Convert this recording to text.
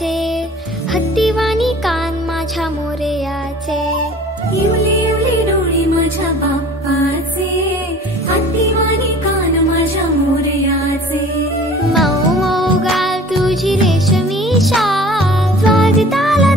मोरयाचे, हत्तीवाणी कान माझ्या मोरयाचे. इवली इवली डोळे माझ्या बाप्पाचे, हत्तीवाणी कान माझ्या मोरयाचे. मऊ मऊ गाल तुझी रेशमी शाल, वाजताला